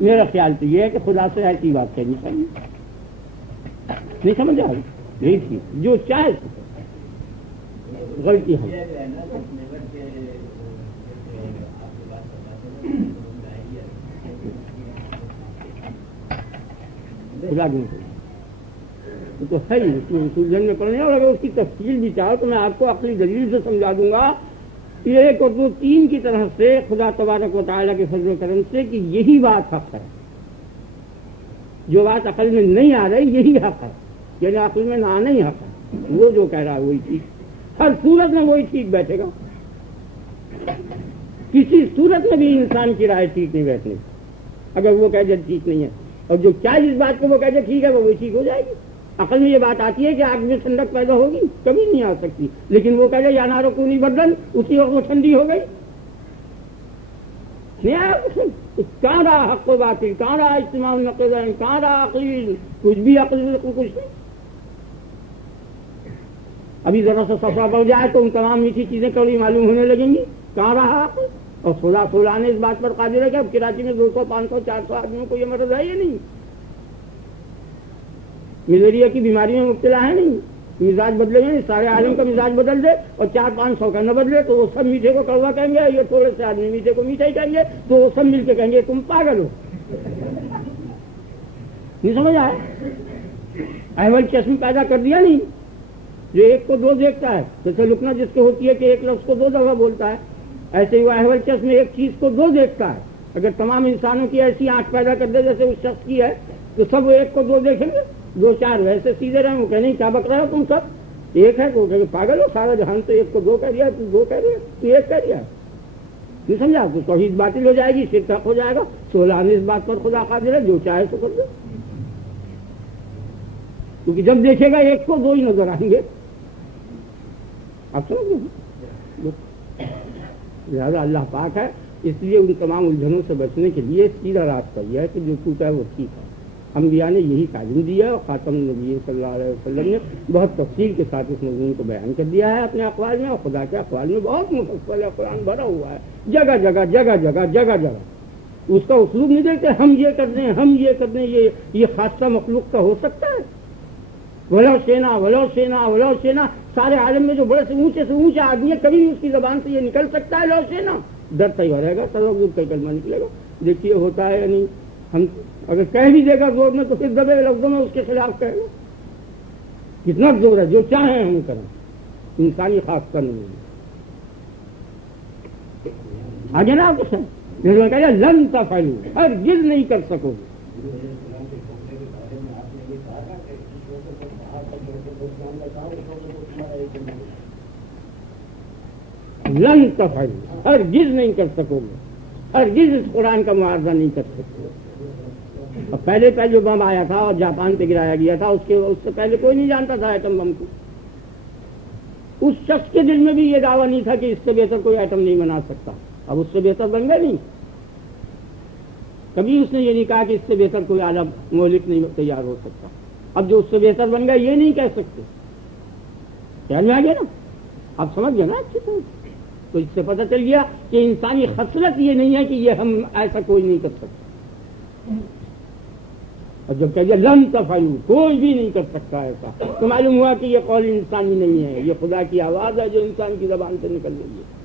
میرا خیال تو یہ ہے کہ خدا سے ایسی بات کہنی چاہیے. نہیں سمجھ آئی؟ یہی تھی جو چاہے غلطی ہے. خدا تو ہے ہی اس میں سلجھن میں پڑھنے، اور اگر اس کی تفصیل بھی چاہو تو میں آپ کو عقلی دلیل سے سمجھا دوں گا، 1 اور 2 3 کی طرح سے خدا تبارک و تعالیٰ کے فضل و کرم سے کہ یہی بات حق ہے. جو بات عقل میں نہیں آ رہی یہی حق ہے، یعنی عقل میں نہ آنا ہی حق ہے. وہ جو کہہ رہا ہے وہی ٹھیک، ہر صورت میں وہی ٹھیک بیٹھے گا. کسی صورت میں بھی انسان کی رائے ٹھیک نہیں بیٹھنے، اگر وہ کہہ جائے ٹھیک نہیں ہے، اور جو کیا جس بات کو وہ کہہ جائے ٹھیک ہے وہ وہی ٹھیک ہو جائے گی. عقل میں یہ بات آتی ہے کہ آگ میں ٹھنڈک پیدا ہوگی، کبھی نہیں آ سکتی، لیکن وہ کہہ جائے یا نارو کو نہیں بدل، اسی وقت وہ ٹھنڈی ہو گئی. نہیں آیا کہاں رہا حق و باطل، کہاں رہا اجتماع النقیضین، کہاں رہا عقل، کچھ بھی عقل کچھ نہیں. ابھی ذرا سا صفحہ پڑ جائے تو ان تمام میٹھی چیزیں کڑی معلوم ہونے لگیں گی. کہاں رہا عقل؟ اور خدا سولانے اس بات پر قادر ہے کہ اب کراچی میں 200 500 400 آدمیوں کو یہ مرض ہے یا نہیں، ملیریا کی بیماری میں مبتلا ہے نہیں، مزاج بدلے گا نہیں، سارے عالم کا مزاج بدل دے اور 400-500 کا نہ بدلے تو وہ سب میٹھے کو کڑوا کہیں گے، یہ تھوڑے سے آدمی میٹھے کو میٹھا ہی کہیں گے، تو وہ سب مل کے کہیں گے تم پاگل ہو. نہیں سمجھ آئے؟ احول چشم پیدا کر دیا نہیں، جو 1 کو 2 دیکھتا ہے، جیسے لکنا جس کو ہوتی ہے کہ 1 لفظ کو 2 دفعہ بولتا ہے، ایسے ہی وہ احول چشم ایک چیز کو 2 دیکھتا ہے. اگر تمام انسانوں کی ایسی آنکھ پیدا کر دے جیسے اس شخص کی ہے تو سب وہ 1 کو 2 دیکھیں گے، 2 4 ویسے سیدھے رہیں. وہ کہیں نہیں کیا بک رہے ہو تم سب، 1 ہے تو کہ پاگل ہو، سارا جہان تو 1 کو 2 کہہ دیا، تو 2 کہہ دیا، تو 1 کہہ دیا. نہیں سمجھا؟ تو توحید باطل ہو جائے گی، شرک حق ہو جائے گا. سولانے اس بات پر خدا قادر ہے جو چاہے تو کر دے، کیونکہ جب دیکھے گا 1 کو 2 ہی نظر آئیں گے. آپ سمجھ لہٰذا اللہ پاک ہے. اس لیے ان تمام الجھنوں سے بچنے کے لیے سیدھا راستہ یہ ہے کہ جو ٹوٹا ہے وہ ٹھیک ہے. انبیاء نے یہی تعلیم دیا ہے، اور خاتم النبیین صلی اللہ علیہ وسلم نے بہت تفصیل کے ساتھ اس مضمون کو بیان کر دیا ہے اپنے اقوال میں، اور خدا کے اقوال میں بہت مفصل ہے. قرآن بھرا ہوا ہے جگہ جگہ جگہ جگہ جگہ جگہ. اس کا اسلوب نہیں دیکھتے ہم یہ کر دیں ہم یہ کر دیں، یہ خاصہ مخلوق کا ہو سکتا ہے؟ ولو سینا ولو سینا ولو سینا، سارے عالم میں جو بڑے سے اونچا آدمی ہے کبھی اس کی زبان سے یہ نکل سکتا ہے لو سینا؟ ڈرتا ہی رہے گا، تذبذب کا کلمہ نکلے گا. دیکھیے ہوتا ہے یا نہیں. ہم اگر کہہ بھی دے گا زور میں تو پھر دبے لفظوں میں اس کے خلاف کہے گا. کتنا زور ہے، جو چاہیں ہم کریں، انسانی خاص کا نہیں ہے. آگے نا آپ کہہ لن تفعلوا، ہرگز نہیں کر سکو گے. لن تفعلوا، ہرگز نہیں کر سکو گے، ہرگز اس قرآن کا معارضہ نہیں کر سکتے۔ اور پہلے جو بم آیا تھا اور جاپان پہ گرایا گیا تھا، اس سے پہلے کوئی نہیں جانتا تھا ایٹم بم کو۔ اس شخص کے دل میں بھی یہ دعویٰ نہیں تھا کہ اس سے بہتر کوئی ایٹم نہیں بنا سکتا، اب اس سے بہتر بن گیا نہیں۔ کبھی اس نے یہ نہیں کہا کہ اس سے بہتر کوئی اعلیٰ مہلک نہیں تیار ہو سکتا، اب جو اس سے بہتر بن گیا یہ نہیں کہہ سکتے۔ خیال میں آ گیا نا؟ آپ سمجھ گئے نا اچھی طرح؟ تو اس سے پتہ چل گیا کہ انسانی خصلت یہ نہیں ہے کہ یہ ہم ایسا کوئی نہیں کر سکتا۔ اور جب کہہ دیا لن تفعلوا، کوئی بھی نہیں کر سکتا ایسا، تو معلوم ہوا کہ یہ قول انسانی نہیں ہے، یہ خدا کی آواز ہے جو انسان کی زبان سے نکل رہی ہے۔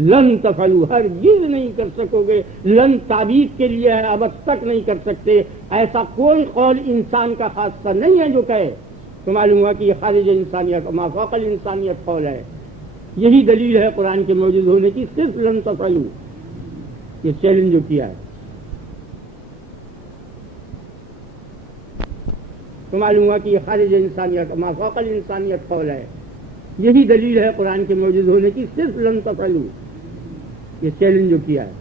لن تفعلوا، ہرگز نہیں کر سکو گے۔ لن تعبید کے لیے ہے، اب تک نہیں کر سکتے۔ ایسا کوئی قول انسان کا خاصہ نہیں ہے جو کہے، تو معلوم ہوا کہ یہ خارج انسانیت ما فوق الانسانیت قول ہے۔ یہی دلیل ہے قرآن کے موجود ہونے کی، صرف لن تفعلوا یہ چیلنج جو کیا ہے، تو معلوم ہوا کہ یہ خارج انسانیت ما فوق الانسانیت قول ہے۔ یہی دلیل ہے قرآن کے موجود ہونے کی، صرف لن تفعلوا یہ چیلنج جو کیا ہے۔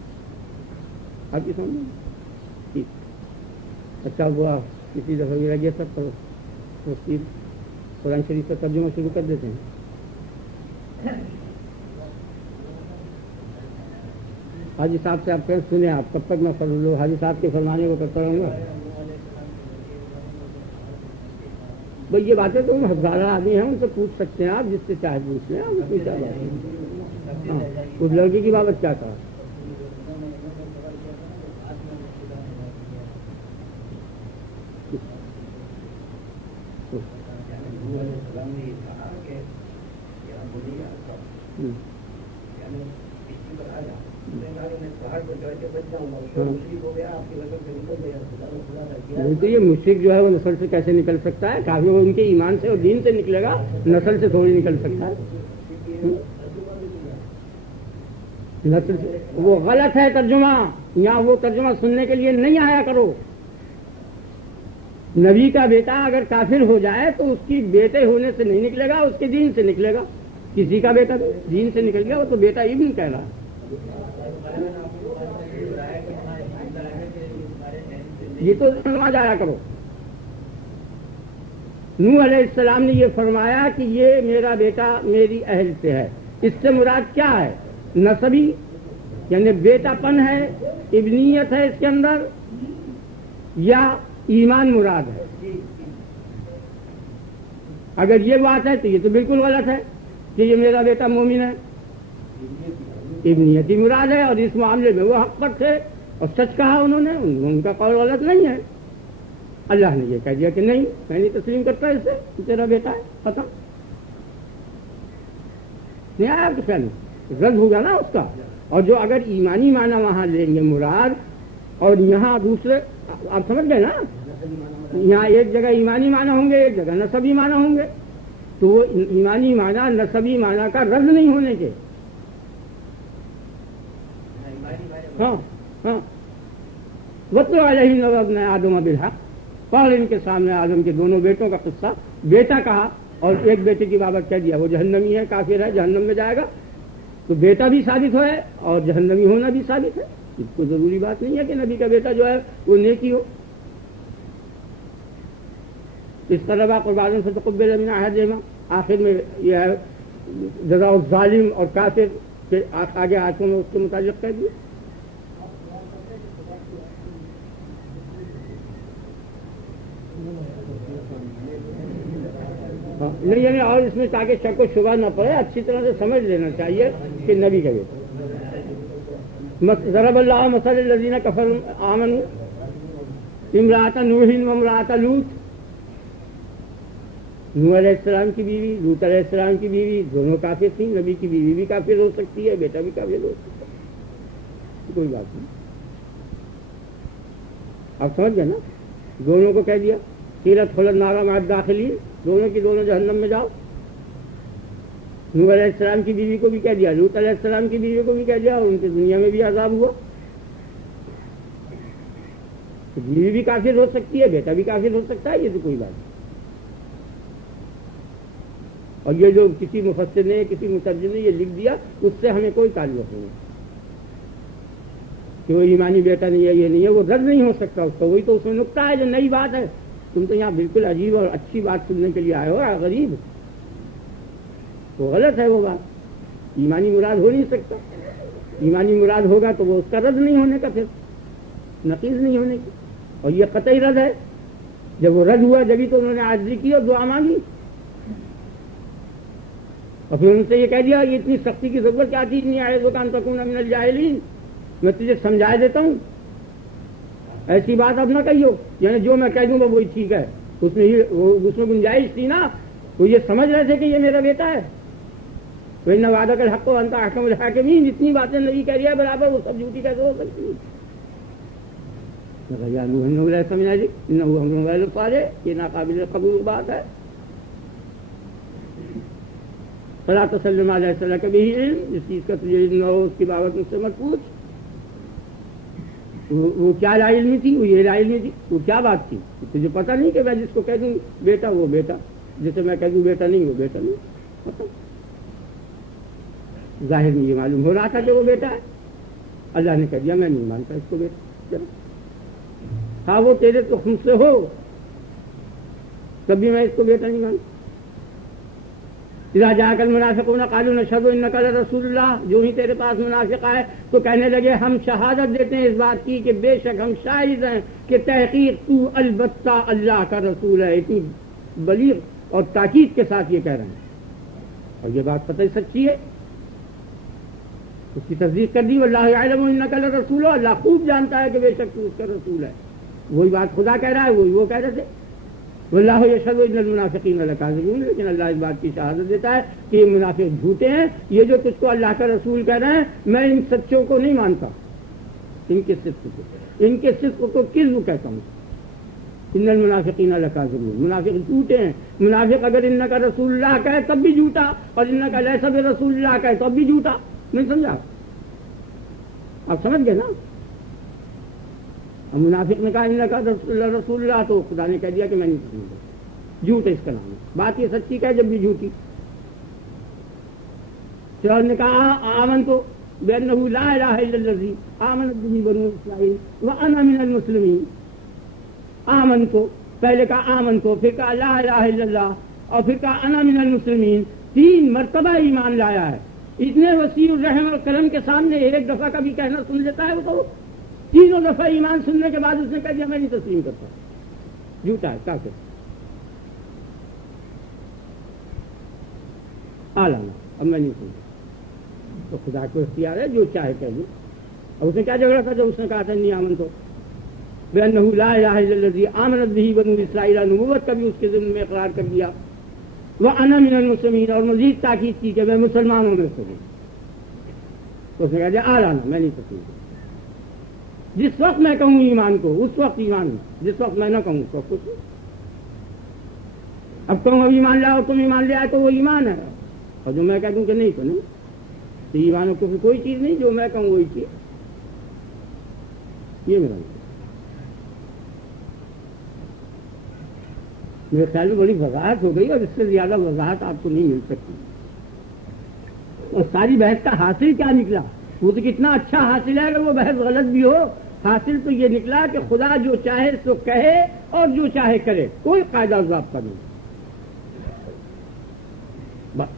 آپ کی سمجھ ٹھیک؟ اچھا ہوا کسی دفعہ میرا یہ سب کرو قرآن شریف کا ترجمہ شروع کر دیتے ہیں۔ حاجی صاحب سے آپ کہیں سنیں، آپ کب تک میں فضل حاجی صاحب کے فرمانے کو کرتا رہوں گا؟ بھائی یہ باتیں تو ہزارہ آدمی ہیں، ان سے پوچھ سکتے ہیں آپ، جس سے چاہے پوچھ لیں، اس میں کیا بات ہے؟ ہاں، اس لڑکی کی بابت کیا کہا؟ تو یہ مشرک جو ہے وہ نسل سے کیسے نکل سکتا ہے؟ کافی وہ ان کے ایمان سے اور دین سے نکلے گا، نسل سے تھوڑی نکل سکتا ہے۔ نسل سے وہ غلط ہے ترجمہ، یہاں وہ ترجمہ سننے کے لیے نہیں آیا کرو۔ نبی کا بیٹا اگر کافر ہو جائے تو اس کی بیٹے ہونے سے نہیں نکلے گا، اس کے دین سے نکلے گا۔ کسی کا بیٹا دین سے نکل گیا وہ تو بیٹا ابن کہہ رہا۔ یہ تو سمجھ آیا کرو۔ نوح علیہ السلام نے یہ فرمایا کہ یہ میرا بیٹا میری اہل سے ہے، اس سے مراد کیا ہے؟ نسبی یعنی بیٹا پن ہے، ابنیت ہے اس کے اندر، یا ایمان مراد ہے؟ اگر یہ بات ہے تو یہ تو بالکل غلط ہے کہ یہ میرا بیٹا مومن ہے۔ ابنیتی مراد ہے، اور اس معاملے میں وہ حق پر تھے اور سچ کہا انہوں نے، ان کا قول غلط نہیں ہے۔ اللہ نے یہ کہہ دیا کہ نہیں، میں نہیں تسلیم کرتا اسے، تیرا بیٹا ہے، ختم۔ نہیں آیا آپ کے خیال میں؟ رد ہوگا نا اس کا۔ اور جو اگر ایمانی معنی وہاں لیں گے مراد، اور یہاں دوسرے، آپ سمجھ گئے نا، یہاں ایک جگہ ایمانی معنی ہوں گے، ایک جگہ نسبی معنی ہوں گے، تو وہ ایمانی معنی نسبی معنی کا رد نہیں ہونے کے۔ ہاں ہاں، وَاتْلُ عَلَيْهِمْ نَبَأَ ابْنَيْ آدَمَ بِالْحَقِّ، پڑھ ان کے سامنے آدم کے دونوں بیٹوں کا قصہ۔ بیٹا کہا اور ایک بیٹے کی بابت کہہ دیا، وہ جہنمی ہے، کافر ہے، جہنم میں جائے گا، تو بیٹا بھی ثابت ہو ہے اور جہنمی ہونا بھی ثابت ہے۔ اس کو ضروری بات نہیں ہے کہ نبی کا بیٹا جو ہے وہ نیکی ہو۔ اس طرح قربان سے تقبل من احدهما، آخر میں یہ ہے جزاء الظالم اور کافر کے آگے آیتوں میں اس کے متعلق کہہ دیا۔ نہیں یعنی اور اس میں تاکہ شک و شبہ نہ پڑے، اچھی طرح سے سمجھ لینا چاہیے کہ نبی کا بیٹا۔ ضرب اللہ مثل الذین کفروا آمنوا امرأۃ نوح و امرأۃ لوط، نوح علیہ السلام کی بیوی، لوط علیہ السلام کی بیوی، دونوں کافر تھیں۔ نبی کی بیوی بھی کافر ہو سکتی ہے، بیٹا بھی کافر ہو سکتا ہے، کوئی بات نہیں۔ آپ سمجھ گئے نا؟ دونوں کو کہہ دیا قیلت خلد نارا مع الداخلین، دونوں کی دونوں جہنم میں جاؤ۔ نوح علیہ السلام کی بیوی کو بھی کہہ دیا، لوط علیہ السلام کی بیوی کو بھی کہہ دیا، اور ان کی دنیا میں بھی عذاب ہوا۔ بیوی بھی کافر ہو سکتی ہے، بیٹا بھی کافر ہو سکتا ہے، یہ تو کوئی بات نہیں۔ اور یہ جو کسی مفسر نے کسی مترجم نے یہ لکھ دیا اس سے ہمیں کوئی تعلق نہیں ہے کہ وہ ایمانی بیٹا نہیں ہے، یہ نہیں ہے، وہ رد نہیں ہو سکتا اس کا. وہی تو اس میں نقطہ ہے جو نئی بات ہے. تم تو یہاں بالکل عجیب اور اچھی بات سننے کے لیے آئے ہو، غریب تو غلط ہے وہ بات. ایمانی مراد ہو نہیں سکتا. ایمانی مراد ہوگا تو وہ اس کا رد نہیں ہونے کا، پھر نقیض نہیں ہونے کی. اور یہ قطعی رد ہے. جب وہ رد ہوا جبھی تو انہوں نے عاجزی کی اور دعا مانگی، اور پھر ان سے یہ کہہ دیا یہ اتنی سختی کی ضرورت کیا تھی، اتنی آئے دکان تکون من الجاہلین، میں تجھے سمجھا دیتا ہوں، ایسی بات اب نہ کہیو. یعنی جو میں کہہ دوں گا وہی ٹھیک ہے. اس میں گنجائش تھی نا، وہ یہ سمجھ رہے تھے کہ یہ میرا بیٹا ہے. تو ان وعدہ کا حق و انت احکم الحاکمین، جتنی باتیں نبی کہہ رہا ہے برابر وہ سب جھوٹی کیسے ہو سکتی ہے. سمجھا جی یہ ناقابل قبول بات ہے. فلا تسلم علیہ السلام کبھی علم، جس چیز کا تجھے علم نہ ہو اس کی بابت مجھ سے مت پوچھ. وہ کیا لا علمی تھی، وہ یہ لا علمی تھی. وہ کیا بات تھی؟ تجھے پتہ نہیں کہ میں جس کو کہہ دوں بیٹا وہ بیٹا، جسے میں کہہ دوں بیٹا نہیں وہ بیٹا نہیں. پتہ ظاہر میں یہ معلوم ہو رہا تھا کہ وہ بیٹا ہے. اللہ نے کہہ دیا میں نہیں مانتا اس کو بیٹا. ہاں وہ تیرے تو خون سے ہو تب بھی میں اس کو بیٹا نہیں مانتا. اذا جاءك المنافقون قالوا نشهد انك لرسول اللہ، جو ہی تیرے پاس منافق آئے تو کہنے لگے ہم شہادت دیتے ہیں اس بات کی کہ بے شک ہم شاہد ہیں کہ تحقیق تو البتہ اللہ کا رسول ہے. اتنی بلیغ اور تاکید کے ساتھ یہ کہہ رہے ہیں، اور یہ بات قطعی سچی ہے. اس کی تصدیق کر دی. واللہ یعلم انک لرسول، اللہ خوب جانتا ہے کہ بے شک تو اس کا رسول ہے. وہی بات خدا کہہ رہا ہے، وہی وہ کہہ رہے تھے. واللہ یشہد ان المنافقین لکاذبون، لیکن اللہ اس بات کی شہادت دیتا ہے کہ یہ منافق جھوٹے ہیں. یہ جو تجھ کو اللہ کا رسول کہہ رہے ہیں میں ان سچوں کو نہیں مانتا، ان کے صدق کو، ان کے صدق کو کذب کہتا ہوں. ان المنافقین لکاذبون، منافق جھوٹے ہیں. منافق اگر انک رسول اللہ کہے تب بھی جھوٹا، اور انک لیس برسول اللہ کہے تب بھی جھوٹا. نہیں سمجھا؟ آپ سمجھ گئے نا؟ منافق نے کہا انکا رسول اللہ تو خدا نے کہہ دیا کہ میں نہیں سمجھا. جھوٹ ہے اس کا نام ہے. بات یہ سچی کہ جب بھی جھوٹی. فرعون نے کہا آمن تو بأنہ لا الہ الا الذی آمنت بہ بنو اسرائیل وانا من المسلمین. آمن تو پہلے کہا آمن تو، پھر کہا لا الہ الا اللہ، اور پھر کہا انا من المسلمین. 3 مرتبہ ایمان لایا ہے. اتنے وسیع الرحم اور کرم کے سامنے ایک دفعہ کا بھی کہنا سن لیتا ہے وہ تو 3 دفعہ ایمان سننے کے بعد اس نے کہا دیا میں نہیں تسلیم کرتا. جھوٹا ہے کافر. آلانا اب میں نہیں سنتا. تو خدا کو اختیار ہے جو چاہے کہہ دوں. اور اس نے کیا جھگڑا تھا جب اس نے کہا تھا نہیں آمن تو بأنہ لا الہ الا الذی آمنت بہ بنو اسرائیل، نبوت کا بھی اس کے ذمہ میں اقرار کر دیا. وَأَنَا مِنَ الْمُسْلِمِينَ، اور مزید تاکید کی کہ میں مسلمانوں میں سے ہوں. تو اس نے کہا دیا آلانا میں نہیں تسلیم کرتا. جس وقت میں کہوں ایمان کو اس وقت ایمان، جس وقت میں نہ کہوں اس وقت کچھ. اب تم ایمان لاؤ، تم ایمان لے آئے تو وہ ایمان ہے، اور جو میں کہہ دوں کہ نہیں تو نہیں. تو ایمان کو کوئی چیز نہیں، جو میں کہوں وہی چیز. یہ میرا میرے خیال میں بڑی وضاحت ہو گئی، اور اس سے زیادہ وضاحت آپ کو نہیں مل سکتی. اور ساری بحث کا حاصل کیا نکلا؟ وہ تو کتنا اچھا حاصل ہے. اگر وہ بحث غلط بھی ہو، حاصل تو یہ نکلا کہ خدا جو چاہے سو کہے اور جو چاہے کرے، کوئی قاعدہ ضابطہ نہیں. بس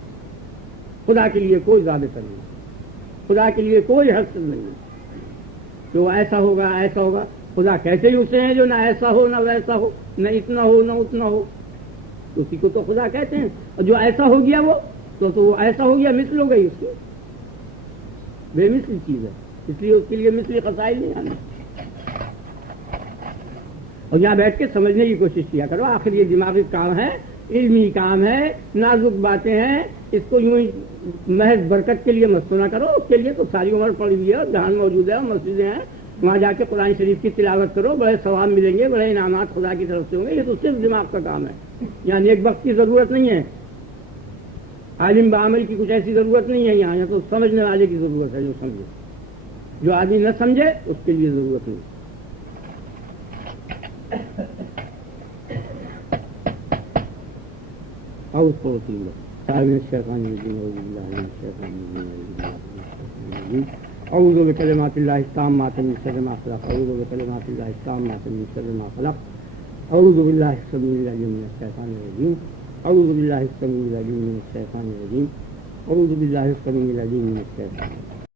خدا کے لیے کوئی ضابطہ نہیں، خدا کے لیے کوئی حد نہیں. جو ایسا ہوگا ایسا ہوگا. خدا کہتے ہی اسے ہیں جو نہ ایسا ہو نہ ویسا ہو، نہ اتنا ہو نہ اتنا ہو. اسی کو تو خدا کہتے ہیں. اور جو ایسا ہو گیا وہ تو ایسا ہو گیا، مثل ہو گئی اس کی، بے مثل چیز ہے. اس لیے اس کے لیے مثلی قصائل نہیں آنا. اور یہاں بیٹھ کے سمجھنے کی کوشش کیا کرو. آخر یہ دماغی کام ہے، علمی کام ہے، نازک باتیں ہیں. اس کو یوں ہی محض برکت کے لیے مت سنا کرو. اس کے لیے تو ساری عمر پڑی ہوئی ہے، جہان موجود ہے، مسجدیں ہیں، وہاں جا کے قرآن شریف کی تلاوت کرو. بڑے ثواب ملیں گے، بڑے انعامات خدا کی طرف سے ہوں گے. یہ تو صرف دماغ کا کام ہے. یعنی ایک وقت کی ضرورت نہیں ہے، عالم بعمل کی کچھ ایسی ضرورت نہیں ہے. یہاں تو سمجھنے والے کی ضرورت ہے، جو سمجھے. جو آدمی نہ سمجھے اس کے لیے ضرورت نہیں. اور اس کو أعوذ بكلمات الله التامات من شر ما خلق أعوذ بكلمات الله التامات من شر ما خلق أعوذ بالله السميع العليم من الشيطان الرجيم أعوذ بالله السميع العليم من الشيطان الرجيم أعوذ بالله السميع العليم من الشيطان الرجيم